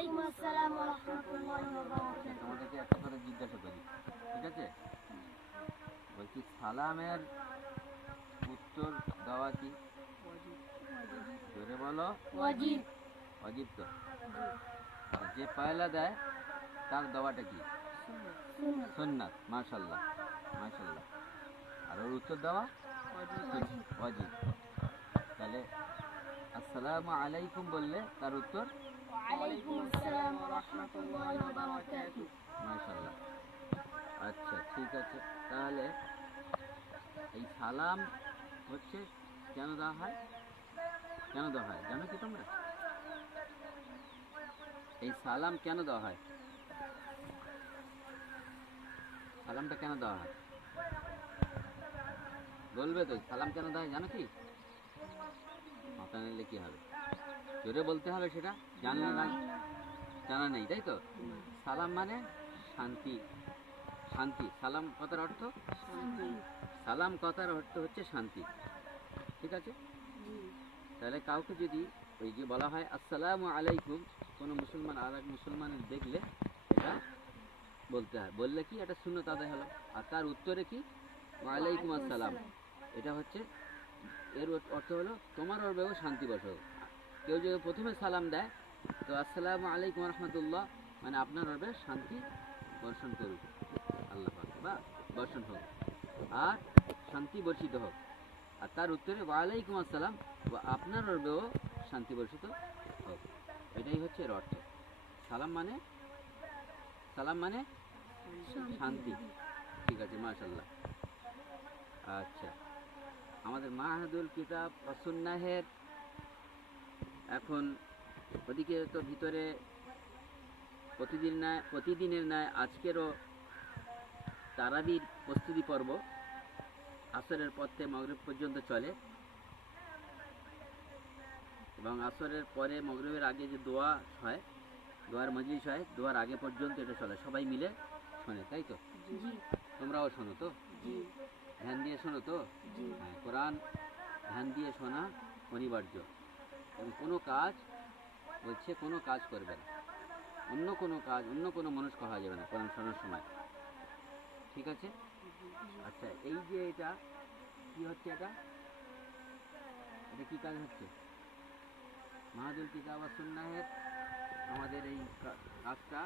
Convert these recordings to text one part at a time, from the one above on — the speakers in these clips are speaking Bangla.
ওয়ালাইকুম আসসালাম ওয়া রাহমাতুল্লাহি ওয়া বারাকাতুহু। তোমাদেরকে একটা কথা জিজ্ঞাসা করি, ঠিক আছে? বলছি সালামের উত্তর দেওয়া কি? জোরে বলো। ওয়াজিব। অজিব তো। আর যে পয়লা দেয় তার দেওয়াটা কি? সুন্নাত। সুন্নাত। মাশাআল্লাহ, মাশাআল্লাহ। আর ওর উত্তর দেওয়া ওয়াজিব। ওয়াজিব। তাহলে আসসালামু আলাইকুম বললে তার উত্তর ওয়ালাইকুম আসসালাম ওয়া রাহমাতুল্লাহি ওয়া বারাকাতুহু। মাশাআল্লাহ। আচ্ছা, ঠিক আছে। তাহলে এই সালাম হচ্ছে কেন দেওয়া হয়? কেন দেওয়া হয় জানো কি তোমরা? এই সালাম কেন দেওয়া হয়? সালামটা কেন দেওয়া হয় বলবে তো? সালাম কেন দেওয়া হয় জানো কি? মাথা নিলে কি হবে? জোরে বলতে হবে সেটা। জানলে না, জানা নেই তাই তো? সালাম মানে শান্তি। শান্তি। সালাম কথার অর্থ সালাম কথার অর্থ হচ্ছে শান্তি, ঠিক আছে? তাহলে কাউকে যদি ওই যে বলা হয় আসসালামু আলাইকুম, কোনো মুসলমান আর এক মুসলমানের দেখলে এটা বলতে হয়। বললে কি এটা সুন্নত আদায় হলো। আর তার উত্তরে কি ওয়ালাইকুম আসসালাম, এটা হচ্ছে এর অর্থ হলো তোমার ওরবেও শান্তি বসো। কেউ যদি প্রথমে সালাম দেয় তো আসসালামু আলাইকুম রহমতুল্লাহ, মানে আপনার ওরবে শান্তি বর্ষণ করুক আল্লাহ পাক, বা বর্ষণ হোক আর শান্তি বর্ষিত হোক। আর তার উত্তরে ওয়ালাইকুম আসসালাম, আপনার ওরবেও শান্তি বর্ষিত হোক। এটাই হচ্ছে এর অর্থ। সালাম মানে শান্তি, ঠিক আছে? মাশাআল্লাহ। আচ্ছা, আমাদের মাহাদুল কিতাব ওয়া সুন্নাহের এখন ওদিকে তো ভিতরে প্রতিদিনের ন্যায় আজকেরও তারাবির প্রস্তুতি পর্ব আসরের পর থেকে মাগরিব পর্যন্ত চলে, এবং আসরের পরে মাগরিবের আগে যে দোয়া হয়, দোয়ার মজলিস হয়, দোয়ার আগে পর্যন্ত এটা চলে। সবাই মিলে শোনে, তাই তো? তোমরাও শোনো তো? ধ্যান দিয়ে শোনো তো? হ্যাঁ, কোরআন ধ্যান দিয়ে শোনা অনিবার্য। এবং কোনো কাজ বলছে কোনো কাজ করবে না, অন্য কোনো কাজ, অন্য কোনো মানুষ করা যাবে না কোরআন শোনার সময়, ঠিক আছে? আচ্ছা, এই যে এটা কি হচ্ছে, এটা এটা কি কাজ হচ্ছে? মাহাদুল কিতাব ওয়া সুন্নাহের আমাদের এই কাজটা,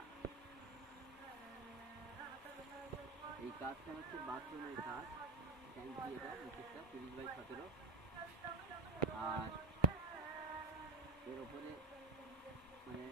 এই কাজটা হচ্ছে বাথরুমের কাজ। ট্যাঙ্কি, এটা নিচেরটা 30/17, আর এর ওপরে মানে